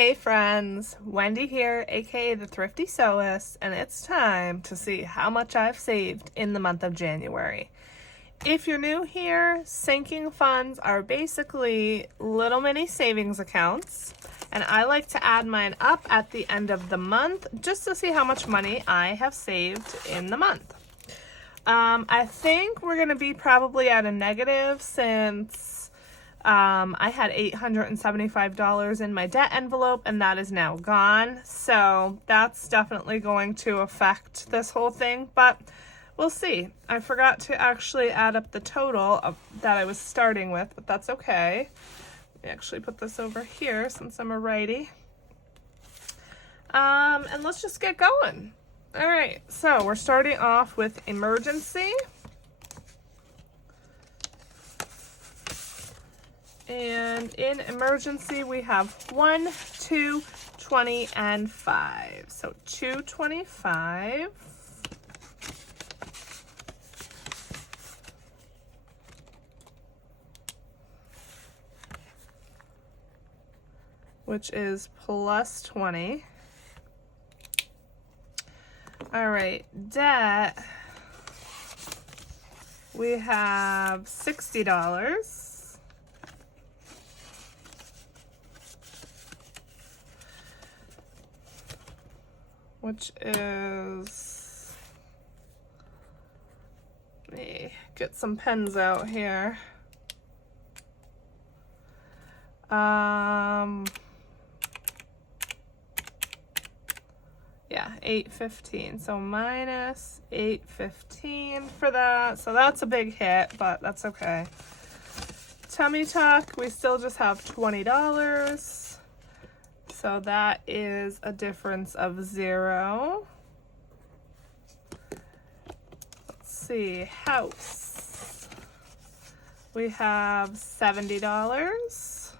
Hey friends, Wendy here, aka the Thrifty Sewist, and it's time to see how much I've saved in the month of January. If you're new here, sinking funds are basically little mini savings accounts, and I like to add mine up at the end of the month just to see how much money I have saved in the month. I think we're going to be probably at a negative since I had $875 in my debt envelope and that is now gone. So that's definitely going to affect this whole thing, but we'll see. I forgot to actually add up the total that I was starting with, but that's okay. Let me actually put this over here since I'm a righty. And let's just get going. All right, so we're starting off with emergency. And in emergency, we have 1, 2, 20, and 5. So $225. Which is plus 20. All right, debt. We have $60. Which is, let me get some pens out here. Yeah, $815. So minus $815 for that. So that's a big hit, but that's okay. Tummy Tuck, we still just have $20. So that is a difference of 0. Let's see, house. We have $70.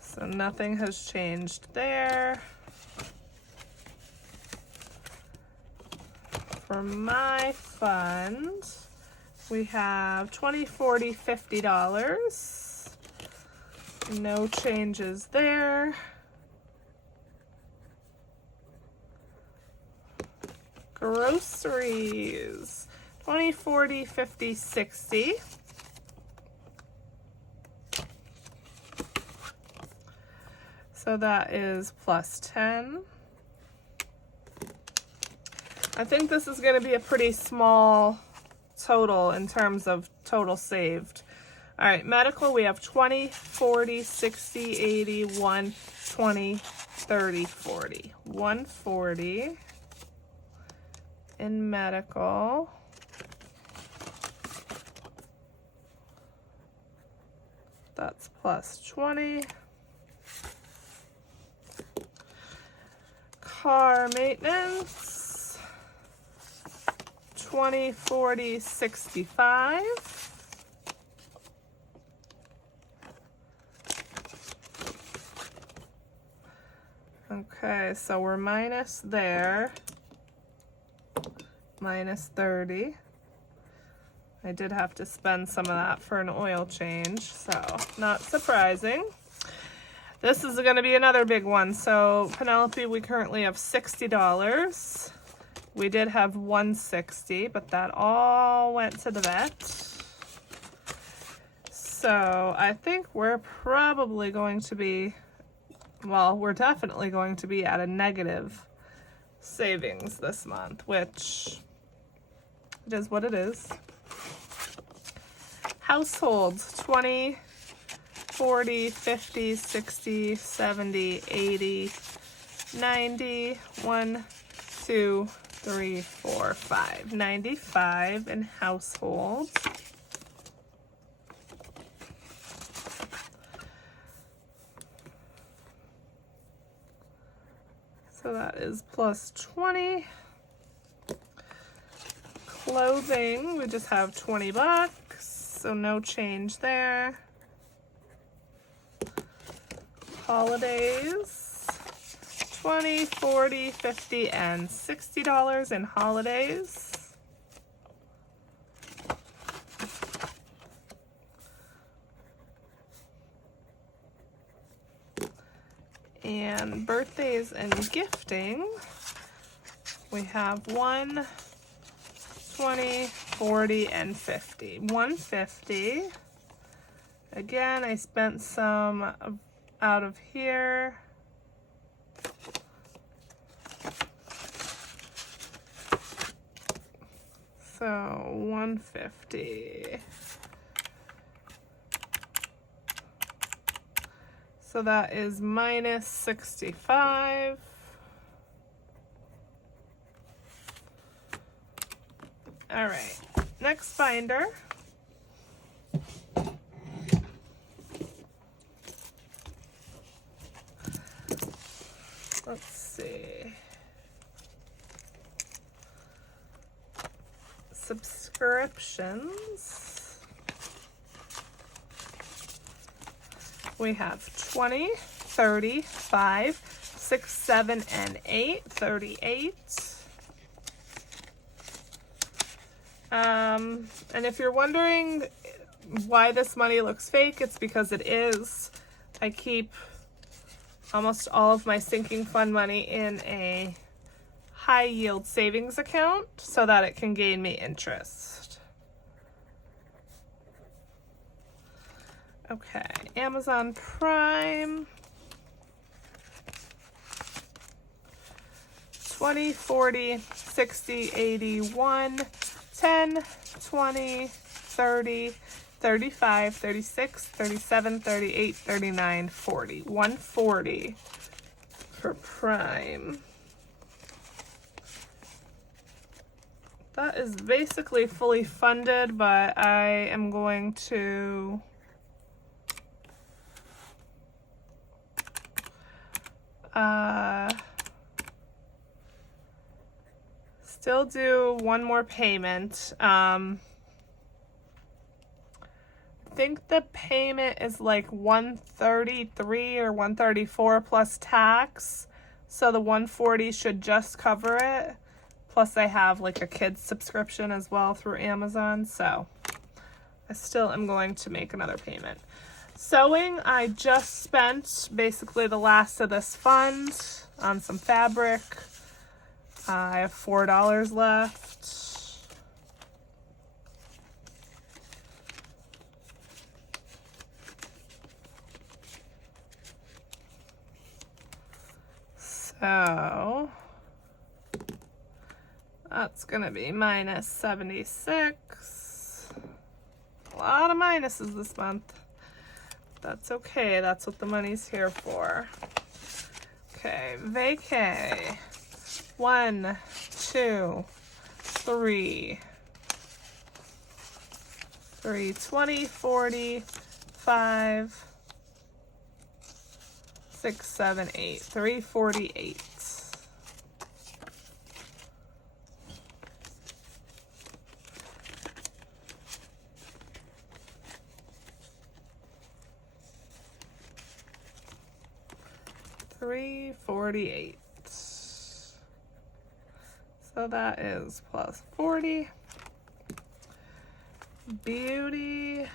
So nothing has changed there. For my fund, we have $20, $40, $50. No changes there. Groceries, 20, 40, 50, 60. So that is plus 10. I think this is going to be a pretty small total in terms of total saved. All right, medical, we have 20, 40, 60, 80, 120, 30, 40. 140 in medical. That's plus 20. Car maintenance, 20, 40, 65. Okay, so we're minus there, minus 30. I did have to spend some of that for an oil change, so not surprising. This is going to be another big one. So Penelope, we currently have $60. We did have $160, but that all went to the vet. So I think we're probably going to be, well, we're definitely going to be at a negative savings this month, which it is what it is. Households, 20, 40, 50, 60, 70, 80, 90, 1, 2, 3, 4, 5. 95 in households. So that is plus 20. Clothing, we just have $20, so no change there. Holidays, 20, 40, 50, and $60 in holidays. And birthdays and gifting, we have 1, 20, 40, and 50. 150. Again, I spent some out of here. So 150. So that is minus 65. All right, next binder. Let's see. Subscriptions. We have 20, 30, 5, 6, 7, and 8. 38. And if you're wondering why this money looks fake, it's because it is. I keep almost all of my sinking fund money in a high yield savings account so that it can gain me interest. Okay, Amazon Prime. 20, 40, 60, 81, 10, 20, 30, 35, 36, 37, 38, 39, 40. 140 for Prime. That is basically fully funded, but I am going to still do one more payment. I think the payment is like 133 or 134 plus tax, so the 140 should just cover it. Plus I have like a kids subscription as well through Amazon, so I still am going to make another payment. Sewing, I just spent basically the last of this fund on some fabric. I have $4 left. So that's gonna be minus 76. A lot of minuses this month. That's okay, that's what the money's here for. Okay, vacay. 1, 2, 3. 3, 20, 40, 5, 6, 7, 8. 348. $348. So that is plus 40. Beauty.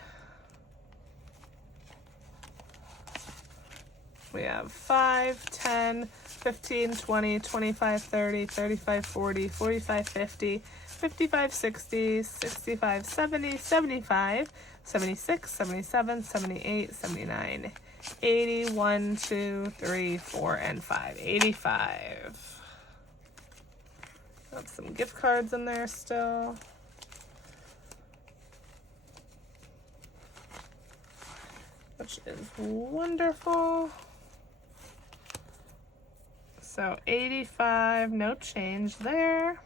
We have 5, 10, 15, 20, 25, 30, 35, 40, 45, 50, 55, 60, 65, 70, 75, 76, 77, 78, 79, 80, 1, 2, 3, 4, and 5. 85. Have some gift cards in there still. Which is wonderful. So 85, no change there.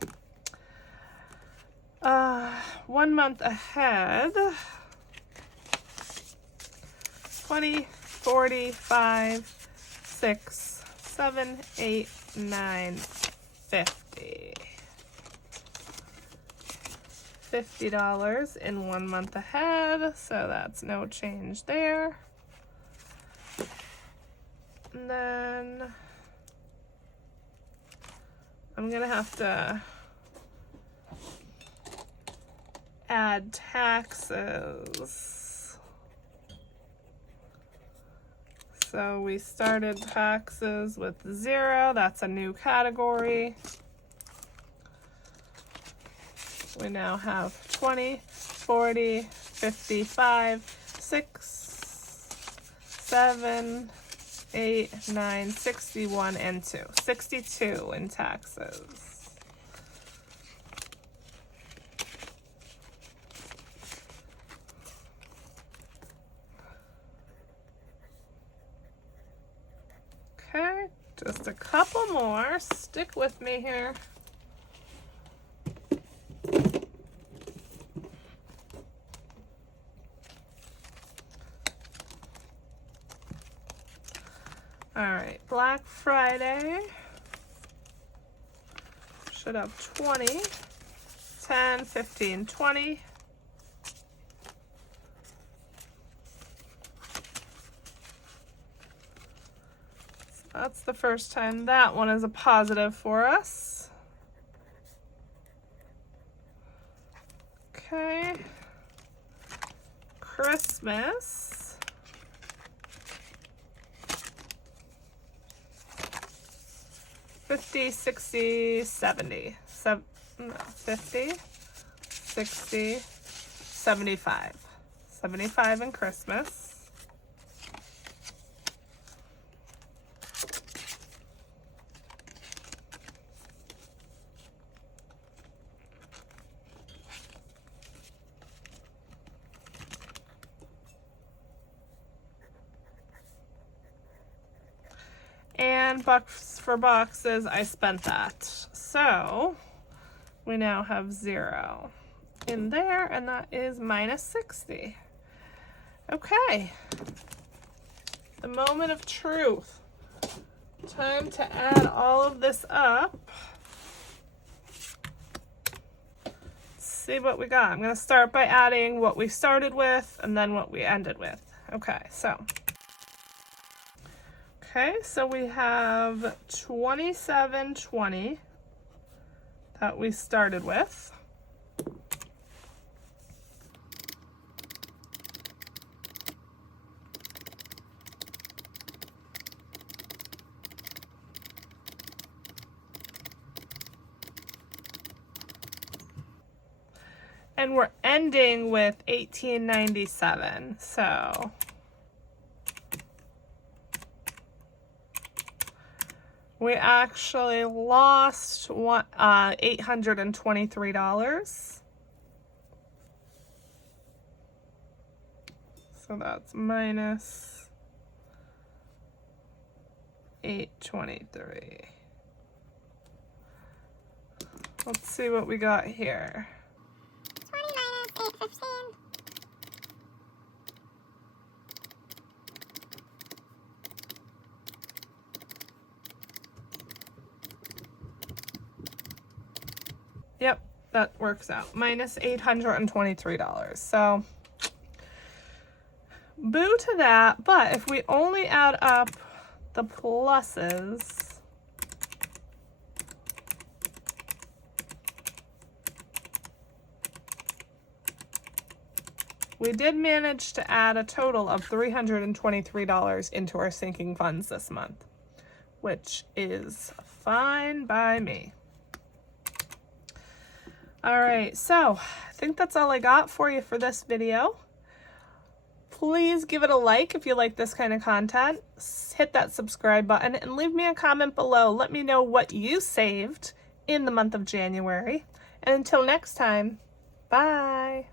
1 month ahead. 20, 40, 5, 6, 7, 8, 9, 50. $50 in 1 month ahead, so that's no change there. And then I'm gonna have to add taxes. So we started taxes with 0. That's a new category. We now have 20, 40, 55, 6, 7, 8, 9, 61, and 2. 62 in taxes. Okay, just a couple more. Stick with me here. All right, Black Friday should have 20, 10, 15, 20. So that's the first time that one is a positive for us. Okay, Christmas. 50, 60, 70. 50, 60, 75. 75 in Christmas. And bucks for boxes, I spent that. So we now have 0 in there, and that is minus 60. Okay, the moment of truth. Time to add all of this up. Let's see what we got. I'm going to start by adding what we started with and then what we ended with. Okay, so we have 2720 that we started with. And we're ending with 1897. So we actually lost $823. So that's minus 823. Let's see what we got here. 20 minus 815. Yep, that works out. Minus $823. So boo to that, but if we only add up the pluses, we did manage to add a total of $323 into our sinking funds this month, which is fine by me. All right, so I think that's all I got for you for this video. Please give it a like if you like this kind of content. Hit that subscribe button and leave me a comment below. Let me know what you saved in the month of January. And until next time, bye.